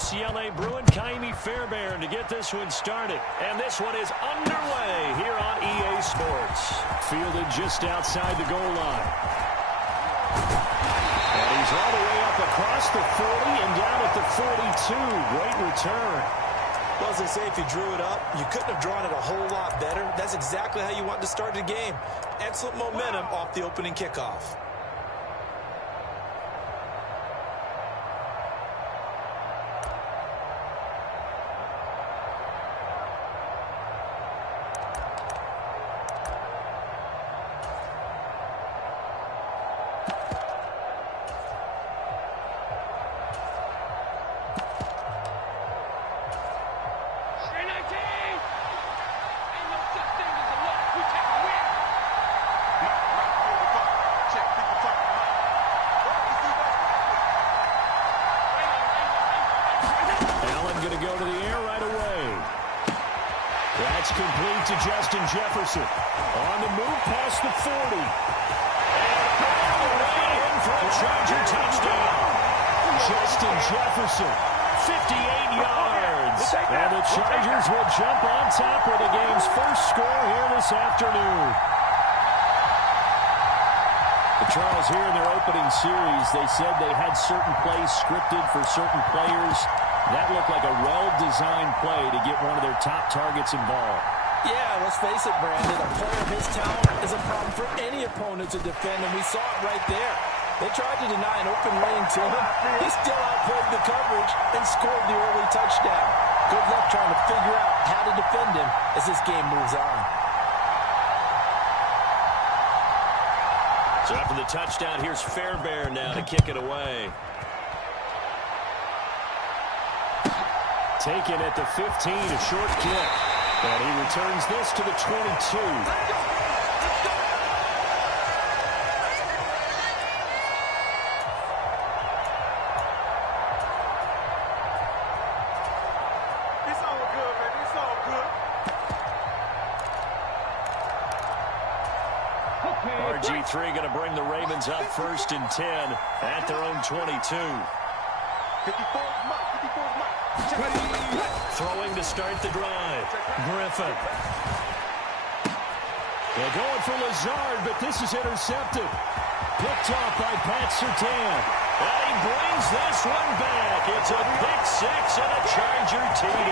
UCLA Bruin, Ka'imi Fairbairn to get this one started. And this one is underway here on EA Sports. Fielded just outside the goal line. And he's all the way up across the 40 and down at the 42. Great return. Well, as I say, if you drew it up, you couldn't have drawn it a whole lot better. That's exactly how you want to start the game. Excellent momentum off the opening kickoff. That's complete to Justin Jefferson. On the move past the 40. And away in for a Charger touchdown. Justin Jefferson, 58 yards. And the Chargers will jump on top with the game's first score here this afternoon. Charles, here in their opening series, they said they had certain plays scripted for certain players. That looked like a well-designed play to get one of their top targets involved. Yeah, let's face it, Brandon. A player of his talent is a problem for any opponent to defend, and we saw it right there. They tried to deny an open lane to him. He still outplayed the coverage and scored the early touchdown. Good luck trying to figure out how to defend him as this game moves on. So after the touchdown, here's Fairbairn now to kick it away. Taken at the 15, a short kick. And he returns this to the 22. It's all good, man. It's all good. RG3 going to bring the Ravens up 1st and 10 at their own 22. 54 Mike. Throwing to start the drive. Griffin. They're going for Lazard, but this is intercepted. Picked off by Pat Surtain. And he brings this one back. It's a pick six and a Charger TD.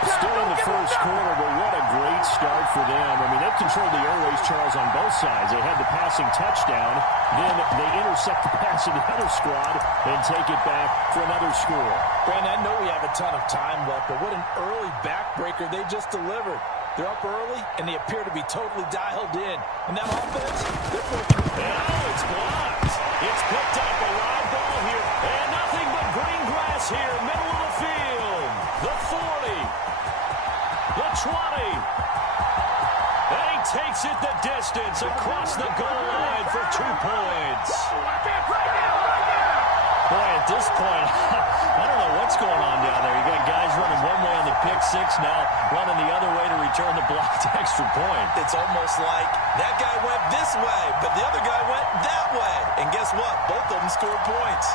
Still in the first quarter, but what a great start for them. I mean, they've controlled the airways, Charles, on both sides. They had the passing touchdown, then they intercept the pass of the other squad and take it back for another score. Brandon, I know we have a ton of time left, but what an early backbreaker they just delivered. They're up early, and they appear to be totally dialed in. And that offense, they're working. Oh, it's blocked. It's picked up, a live ball here, and nothing but green grass here, middle of the field. The 40. The 20. And he takes it the distance across the goal line for 2 points. Boy, at this point, I don't know what's going on down there. You got guys running one way on the pick six, now running the other way to return the blocked extra point. It's almost like that guy went this way, but the other guy went that way. And guess what? Both of them scored points.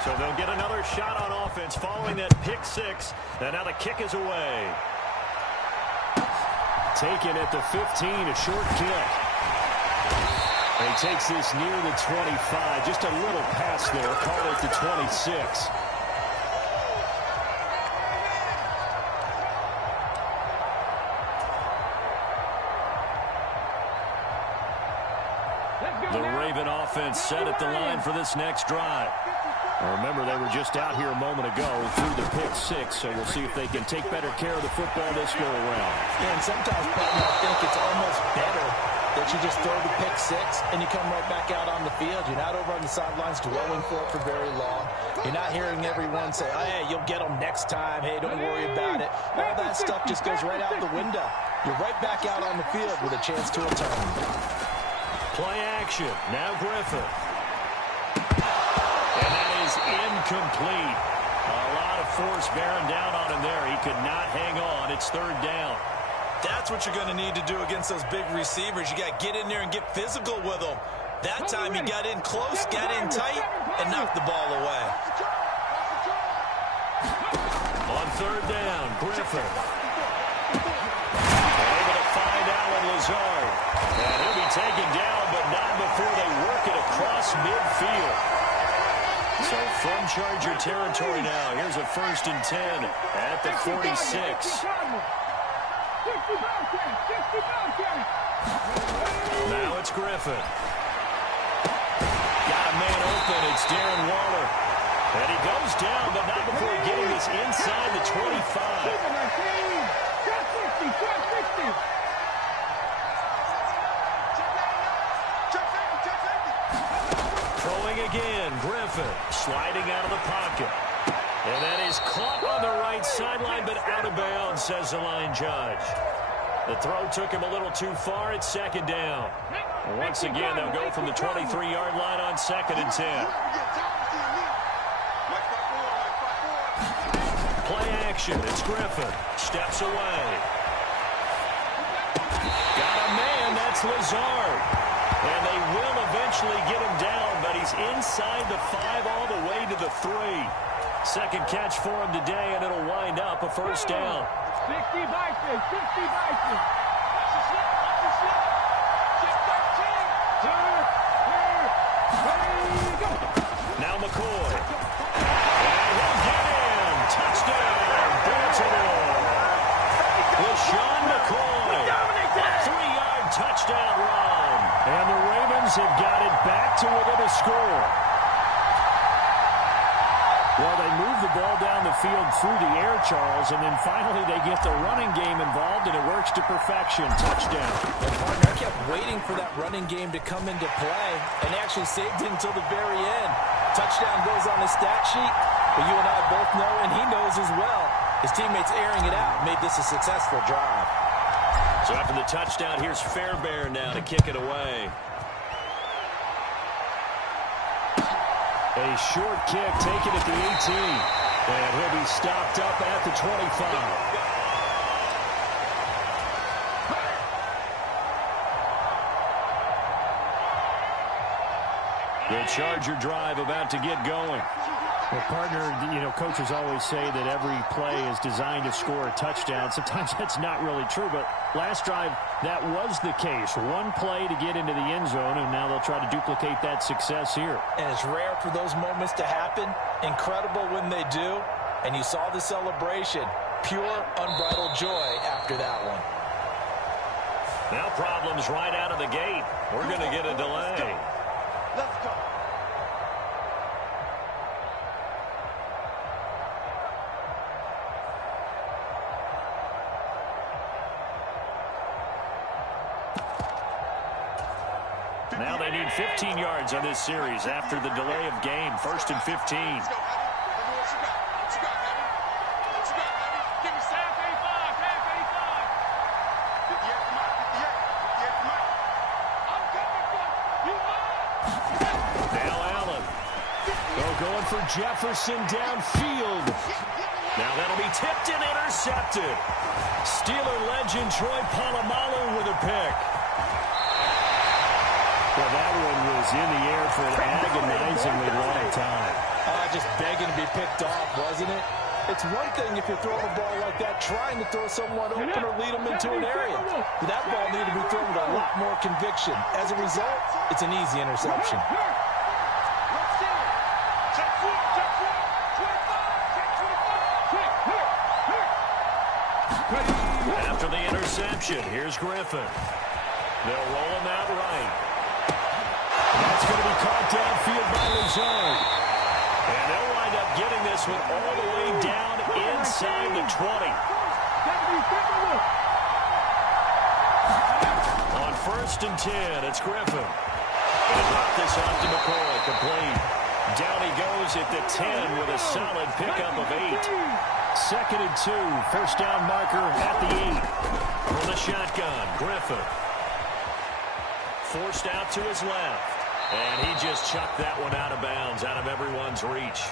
So they'll get another shot on offense following that pick six. And now the kick is away. Taken at the 15, a short kick. And he takes this near the 25. Just a little pass there. Call it the 26. The Raven offense set at the line for this next drive. Remember, they were just out here a moment ago through the pick six, so we'll see if they can take better care of the football this go around. Yeah, and sometimes, I think it's almost better that you just throw the pick six and you come right back out on the field. You're not over on the sidelines dwelling for it for very long. You're not hearing everyone say, oh, hey, you'll get them next time. Hey, don't worry about it. All that stuff just goes right out the window. You're right back out on the field with a chance to return. Play action. Now Griffin. And that is incomplete. A lot of force bearing down on him there. He could not hang on. It's 3rd down. That's what you're going to need to do against those big receivers. You got to get in there and get physical with them. That time he got in close, got in tight, and knocked the ball away. On third down, Griffin. Able to find Allen Lazard. And he'll be taken down, but not before they work it across midfield. So from Charger territory now, here's a 1st and 10 at the 46. Now it's Griffin. Got a man open. It's Darren Waller. And he goes down, but not before getting this inside the 25. Throwing again, Griffin sliding out of the pocket. And that is caught on the right sideline, but out of bounds, says the line judge. The throw took him a little too far. It's 2nd down. And once again, they'll go from the 23-yard line on 2nd and 10. Play action. It's Griffin. Steps away. Got a man. That's Lazard. And they will eventually get him down, but he's inside the 5 all the way to the 3. Second catch for him today, and it'll wind up a 1st down. 60 Vikings, 60 Vikings. Now McCoy. And he'll get in. Touchdown, Baltimore. LeSean McCoy. A 3-yard touchdown run. And the Ravens have got it back to within a score. Well, they move the ball down the field through the air, Charles, and then finally they get the running game involved, and it works to perfection. Touchdown. And partner, I kept waiting for that running game to come into play, and they actually saved it until the very end. Touchdown goes on the stat sheet, but you and I both know, and he knows as well, his teammates airing it out made this a successful drive. So after the touchdown, here's Fairbairn now to kick it away. A short kick taken at the 18. And he'll be stopped up at the 25. The Charger drive about to get going. Well, partner, you know, coaches always say that every play is designed to score a touchdown. Sometimes that's not really true, but last drive, that was the case. One play to get into the end zone, and now they'll try to duplicate that success here. And it's rare for those moments to happen. Incredible when they do. And you saw the celebration. Pure, unbridled joy after that one. Now problems right out of the gate. We're going to get a delay. Let's go. Now they need 15 yards on this series after the delay of game. 1st and 15. Going for Jefferson downfield. Now that'll be tipped and intercepted. Steeler legend Troy Polamalu with a pick. Well, that one was in the air for an agonizingly long time. Just begging to be picked off, wasn't it? It's one thing if you're throwing a ball like that, trying to throw someone open or lead them into an area. But that ball needed to be thrown with a lot more conviction. As a result, it's an easy interception. After the interception, here's Griffin. They'll roll him out right. That's going to be caught downfield by Lazard. And they'll wind up getting this one all the way down inside the 20. On 1st and 10, it's Griffin. And drop this off to McCoy, complete. Down he goes at the 10 with a solid pickup of 8. 2nd and 2, 1st down marker at the 8. From the shotgun, Griffin. Forced out to his left. And he just chucked that one out of bounds, out of everyone's reach.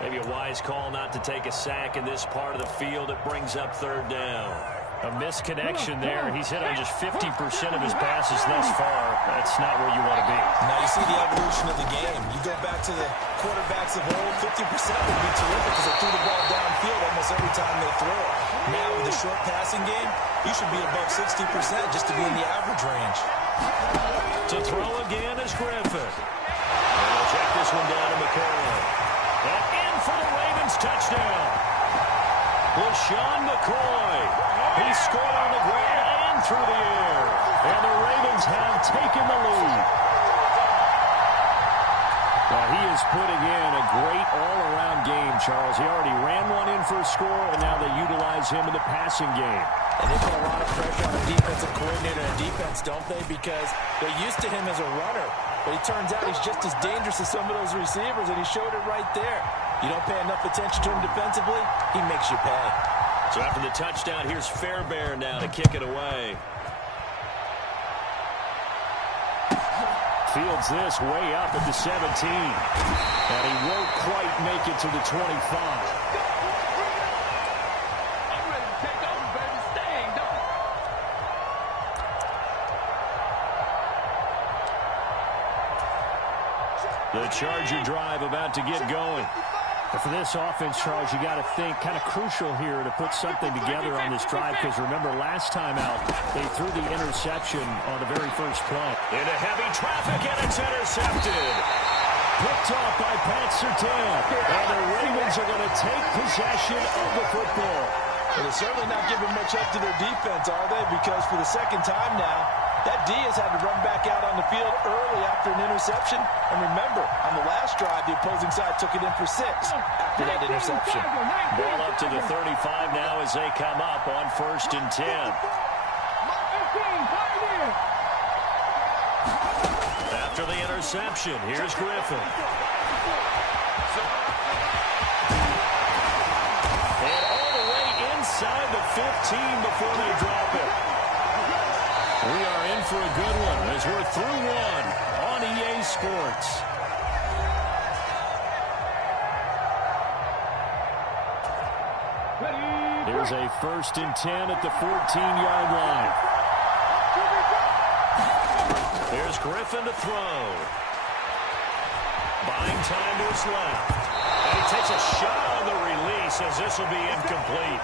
Maybe a wise call not to take a sack in this part of the field. It brings up 3rd down. A misconnection there. He's hit on just 50% of his passes thus far. That's not where you want to be. Now you see the evolution of the game. You go back to the quarterbacks of old, 50% would be terrific because they threw the ball downfield almost every time they throw it. Now with the short passing game, you should be above 60% just to be in the average range. To throw again is Griffin. And they'll check this one down to McCoy. And in for the Ravens touchdown. LaShawn McCoy. He scored on the ground and through the air. And the Ravens have taken the lead. Well, he is putting in a great all-around game, Charles. He already ran one in for a score, and now they utilize him in the passing game. And they put a lot of pressure on the defensive coordinator and defense, don't they? Because they're used to him as a runner. But it turns out he's just as dangerous as some of those receivers, and he showed it right there. You don't pay enough attention to him defensively, he makes you pay. So after the touchdown, here's Fairbairn now to kick it away. Fields this way up at the 17. And he won't quite make it to the 25. I'm ready to take over, baby. Staying, The Charger drive about to get going. But for this offense, Charles, you got to think kind of crucial here to put something together on this drive because remember last time out they threw the interception on the very first play. Into heavy traffic and it's intercepted. Picked off by Pat Surtain. And the Ravens are going to take possession of the football. Well, they're certainly not giving much up to their defense, are they? Because for the second time now, that D has had to run back out on the field early after an interception. And remember, on the last drive, the opposing side took it in for 6 after that interception. Ball up to the 35 now as they come up on 1st and 10. After the interception, here's Griffin. And all the way inside the 15 before they drop it. We are in for a good one as we're through one on EA Sports. Here's a 1st and 10 at the 14-yard line. There's Griffin to throw. Buying time to his left. And he takes a shot on the release as this will be incomplete.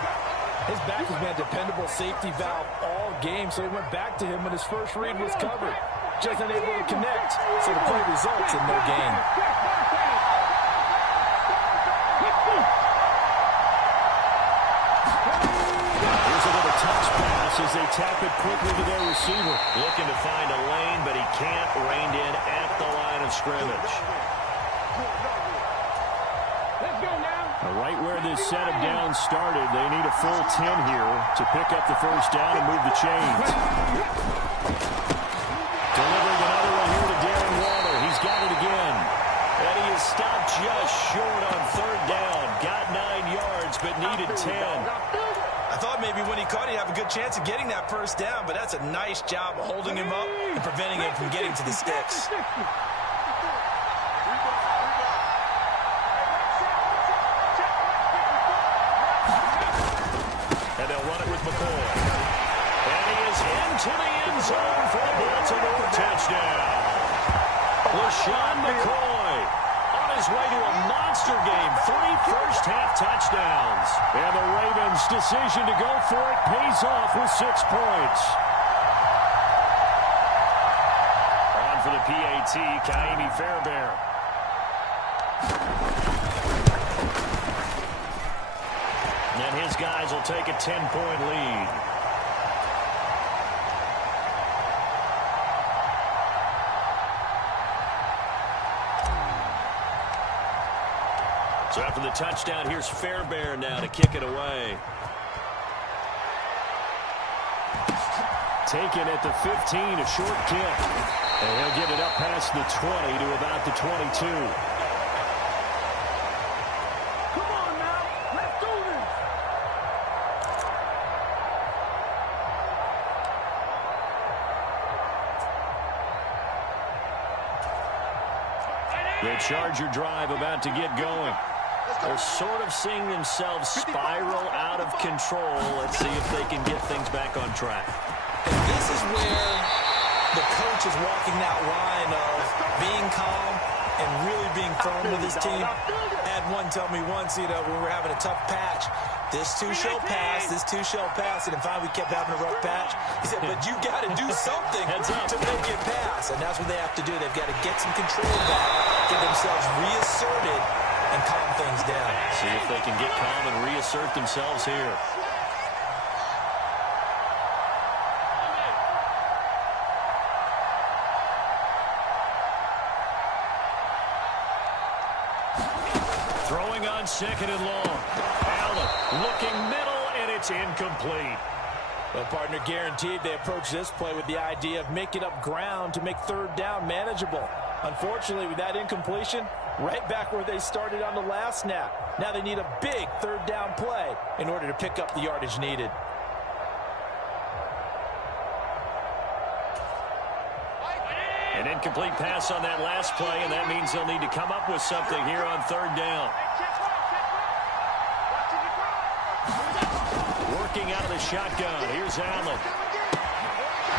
His back has been a dependable safety valve all game, so he went back to him when his first read was covered. Just unable to connect, so the play results in no gain. Here's a little touch pass as they tap it quickly to their receiver. Looking to find a lane, but he can't. Reined in at the line of scrimmage. Right where this set of downs started, they need a full 10 here to pick up the first down and move the chains. Delivering another one here to Darren Waller. He's got it again. And he is stopped just short on 3rd down. Got 9 yards, but needed 10. I thought maybe when he caught it, he'd have a good chance of getting that first down, but that's a nice job of holding him up and preventing him from getting to the sticks. And they'll run it with McCoy. And he is into the end zone for the Baltimore touchdown. LaShawn McCoy on his way to a monster game. 3 first-half touchdowns. And the Ravens' decision to go for it pays off with 6 points. On for the PAT, Ka'imi Fairbairn. And his guys will take a 10-point lead. So after the touchdown, here's Fairbairn now to kick it away. Taken at the 15, a short kick. And he'll get it up past the 20 to about the 22. The Charger drive about to get going. They're sort of seeing themselves spiral out of control. Let's see if they can get things back on track. And this is where the coach is walking that line of being calm and really being firm with his team. I had one tell me once, when we were having a tough patch, this too shall pass, this too shall pass. And finally we kept having a rough patch. He said, but you got to do something to make it pass. And that's what they have to do. They've got to get some control back, get themselves reasserted, and calm things down. See if they can get calm and reassert themselves here. Throwing on second and long. Allen looking middle, and it's incomplete. Well, partner, guaranteed they approach this play with the idea of making up ground to make third down manageable. Unfortunately, with that incompletion, right back where they started on the last snap. Now they need a big third down play in order to pick up the yardage needed. An incomplete pass on that last play, and that means they'll need to come up with something here on third down. Working out of the shotgun. Here's Allen.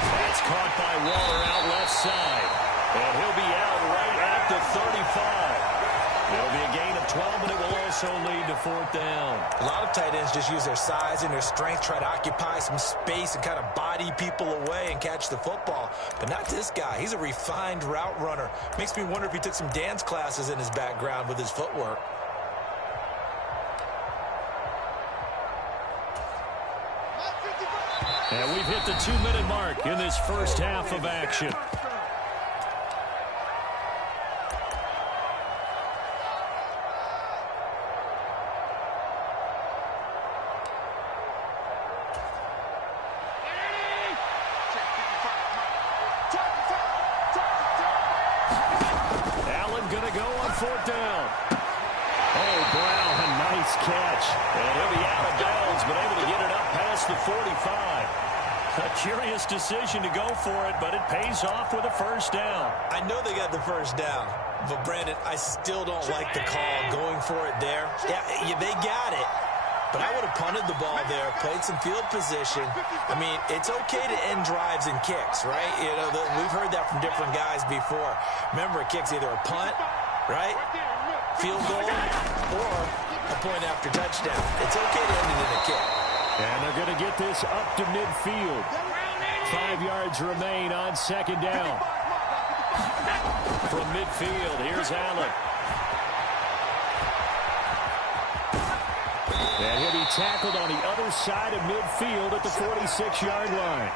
That's caught by Waller out left side. And he'll be out right at the 35. It'll be a gain of 12, but it will also lead to fourth down. A lot of tight ends just use their size and their strength, try to occupy some space and kind of body people away and catch the football. But not this guy. He's a refined route runner. Makes me wonder if he took some dance classes in his background with his footwork. And we've hit the 2-minute mark in this first half of action. Allen gonna go on fourth down. Oh, Brown, a nice catch. And he'll be out of bounds, but able to get it up past the 45. A curious decision to go for it, but it pays off with a first down. I know they got the first down, but Brandon, I still don't like the call going for it there. Yeah, they got it, but I would have punted the ball there, played some field position. I mean, it's okay to end drives and kicks, right? We've heard that from different guys before. Remember, a kick's either a punt, right, field goal, or a point after touchdown. It's okay to end it in a kick. And they're going to get this up to midfield. 5 yards remain on second down. From midfield, here's Allen. And he'll be tackled on the other side of midfield at the 46-yard line.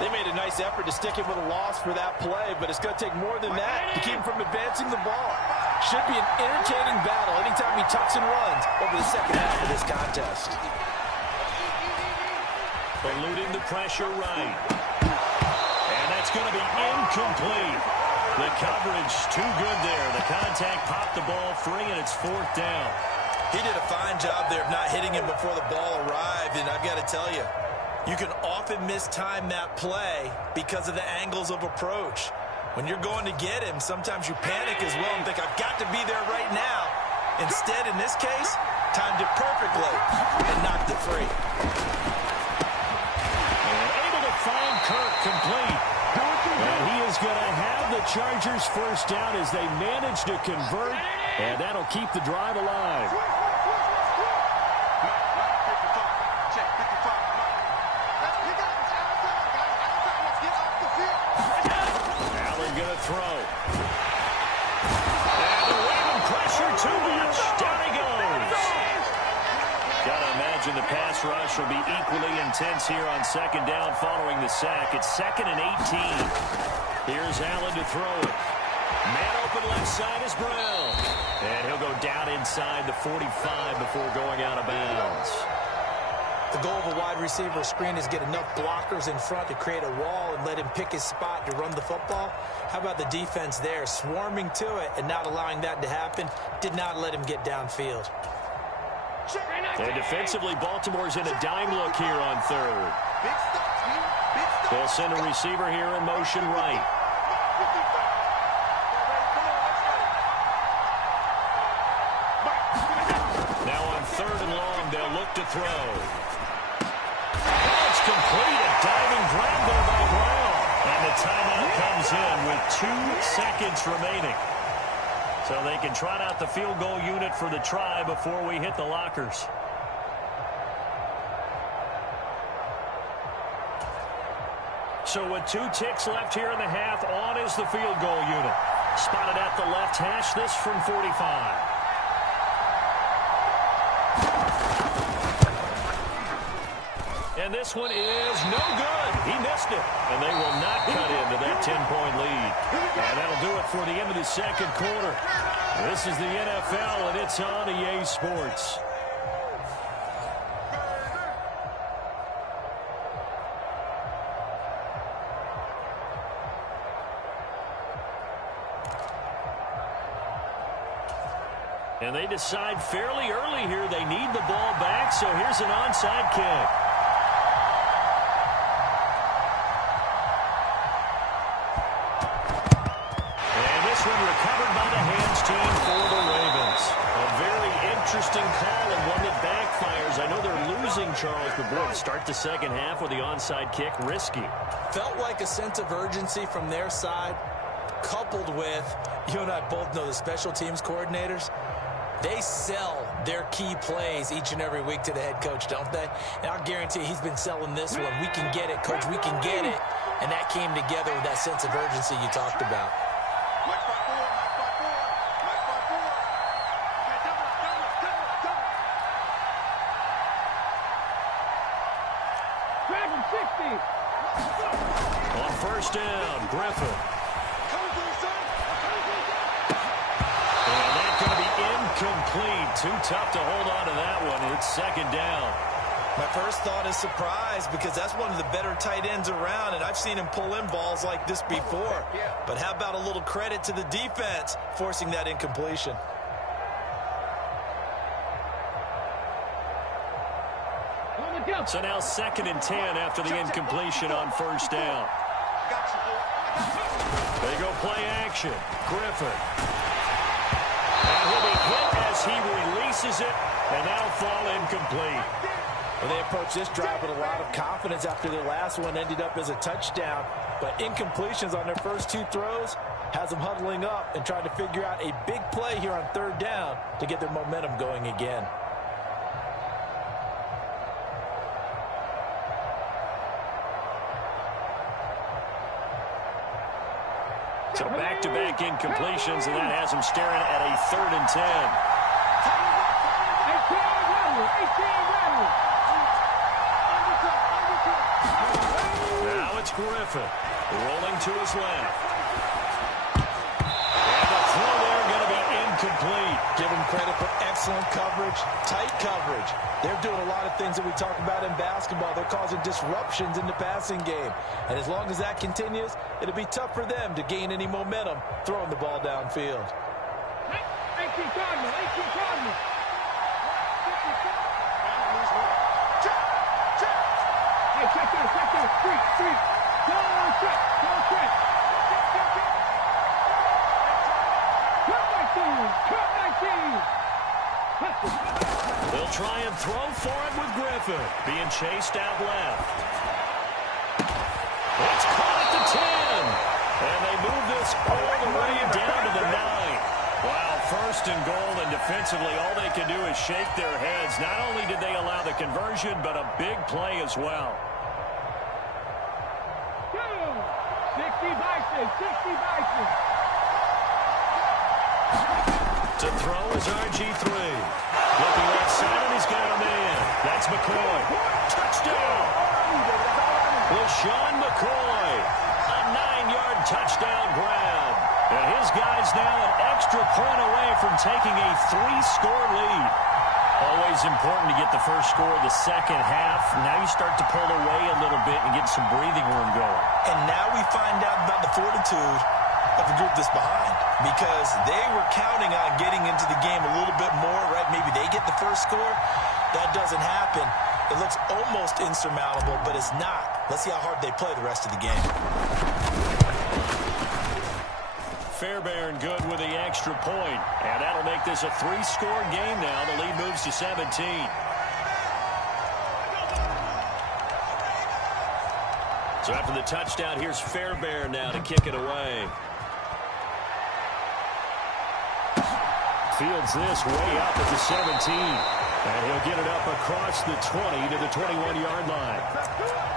They made a nice effort to stick him with a loss for that play, but it's going to take more than that to keep him from advancing the ball. Should be an entertaining battle anytime he tucks and runs over the second half of this contest. Eluding the pressure right. And that's going to be incomplete. The coverage too good there. The contact popped the ball free, and it's fourth down. He did a fine job there of not hitting him before the ball arrived, and I've got to tell you, you can often mistime that play because of the angles of approach. When you're going to get him, sometimes you panic as well and think, I've got to be there right now. Instead, in this case, timed it perfectly and knocked it free. Find Kirk complete. And he is going to have the Chargers first down as they manage to convert, and that'll keep the drive alive. Allen going to throw. And the waving pressure too much. Down he goes. Gotta imagine the pass rush will be equally intense here on second down following the sack. It's 2nd and 18. Here's Allen to throw it. Man open left side is Brown. And he'll go down inside the 45 before going out of bounds. The goal of a wide receiver screen is get enough blockers in front to create a wall and let him pick his spot to run the football. How about the defense there, swarming to it and not allowing that to happen? Did not let him get downfield. And defensively, Baltimore's in a dime look here on third. They'll send a receiver here in motion right. 3rd and long. They'll look to throw. It's complete. A diving grab there by Brown. And the timeout comes in with 2 seconds remaining. So they can trot out the field goal unit for the try before we hit the lockers. So with 2 ticks left here in the half, on is the field goal unit. Spotted at the left hash, this from 45. And this one is no good. He missed it. And they will not cut into that 10-point lead. And that'll do it for the end of the second quarter. This is the NFL, and it's on EA Sports. And they decide fairly early here they need the ball back, so here's an onside kick. Recovered by the hands team for the Ravens. A very interesting call and one that backfires. I know they're losing, Charles, but boy, to start the second half with the onside kick, risky. Felt like a sense of urgency from their side, coupled with, you and I both know the special teams coordinators, they sell their key plays each and every week to the head coach, don't they? And I'll guarantee he's been selling this one. We can get it, coach, we can get it. And that came together with that sense of urgency you talked about. On first down, Griffin. And that's going to be incomplete. Too tough to hold on to that one. It's second down. My first thought is surprise, because that's one of the better tight ends around, and I've seen him pull in balls like this before. But how about a little credit to the defense forcing that incompletion? So now 2nd and 10 after the incompletion on first down. They go play action. Griffin. And he'll be hit as he releases it, and that'll fall incomplete. Well, they approach this drive with a lot of confidence after their last one ended up as a touchdown. But incompletions on their first 2 throws has them huddling up and trying to figure out a big play here on 3rd down to get their momentum going again. So back-to-back incompletions, and that has them staring at a 3rd and 10. Now it's Griffin rolling to his left. And the throw there going to be incomplete. Give them credit for excellent coverage, tight coverage. They're doing a lot of things that we talk about in basketball. They're causing disruptions in the passing game. And as long as that continues, it'll be tough for them to gain any momentum throwing the ball downfield. 18 Cardinal. Hey, check that. Street. Don't check. Cut 19. They'll try and throw for it with Griffin. Being chased out left. It's caught at the 10. And they move this all the way down to the 9. Wow, 1st and goal, and defensively all they can do is shake their heads. Not only did they allow the conversion, but a big play as well. 60 Bison. To throw is RG3. Looking left side, and he's got a man. That's McCoy. Touchdown! LeSean McCoy. A 9-yard touchdown grab. And his guy's now an extra point away from taking a 3-score lead. Always important to get the first score of the second half. Now you start to pull away a little bit and get some breathing room going. And now we find out about the fortitude of the group that's behind, because they were counting on getting into the game a little bit more, right? Maybe they get the first score. That doesn't happen. It looks almost insurmountable, but it's not. Let's see how hard they play the rest of the game. Fairbairn good with the extra point. And that'll make this a 3-score game now. The lead moves to 17. So after the touchdown, here's Fairbairn now to kick it away. Fields this way up at the 17. And he'll get it up across the 20 to the 21-yard line.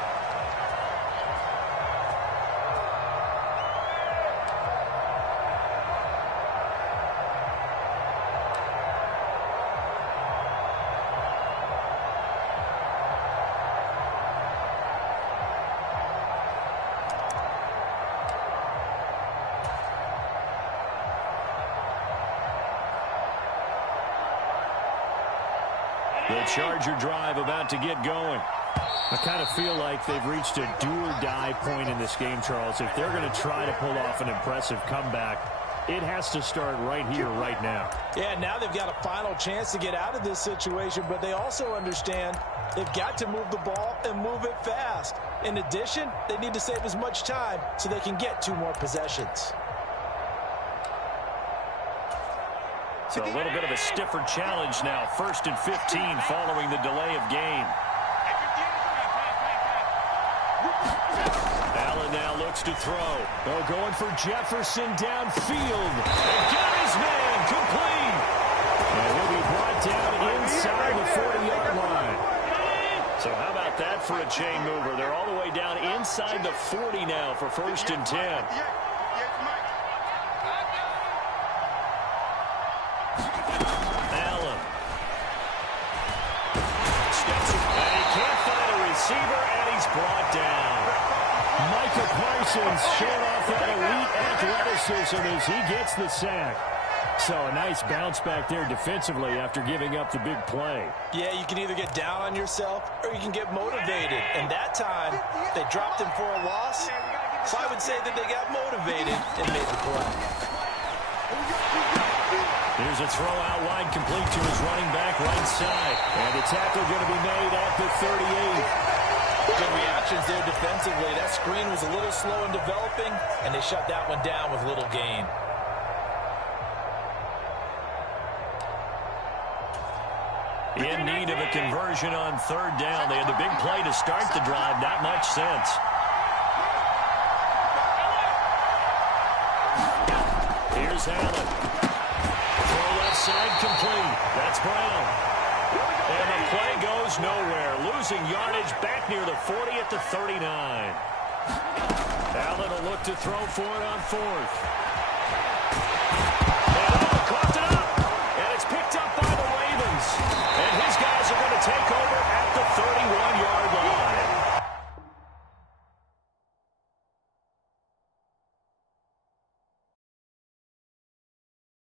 The Charger drive about to get going. I kind of feel like they've reached a do-or-die point in this game, Charles. If they're going to try to pull off an impressive comeback, it has to start right here, right now. Yeah, now they've got a final chance to get out of this situation, but they also understand they've got to move the ball and move it fast. In addition, they need to save as much time so they can get 2 more possessions. So a little bit of a stiffer challenge now. 1st and 15 following the delay of game. Allen now looks to throw. Oh, going for Jefferson downfield. And got his man complete. And he'll be brought down inside the 40-yard line. So how about that for a chain mover? They're all the way down inside the 40 now for 1st and 10. Receiver, and he's brought down. Micah Parsons showing off that elite athleticism as he gets the sack. So a nice bounce back there defensively after giving up the big play. Yeah, you can either get down on yourself or you can get motivated. And that time, they dropped him for a loss. So I would say that they got motivated and made the play. Here's a throw out wide, complete to his running back right side. And the tackle going to be made at the 38. Good reactions there defensively. That screen was a little slow in developing, and they shut that one down with little gain. In need of a conversion on 3rd down. They had the big play to start the drive. Not much sense. Here's Allen. Throw left side complete. That's Brown. And the play goes nowhere. Losing yardage back near the 40 at the 39. Allen will look to throw for it on 4th.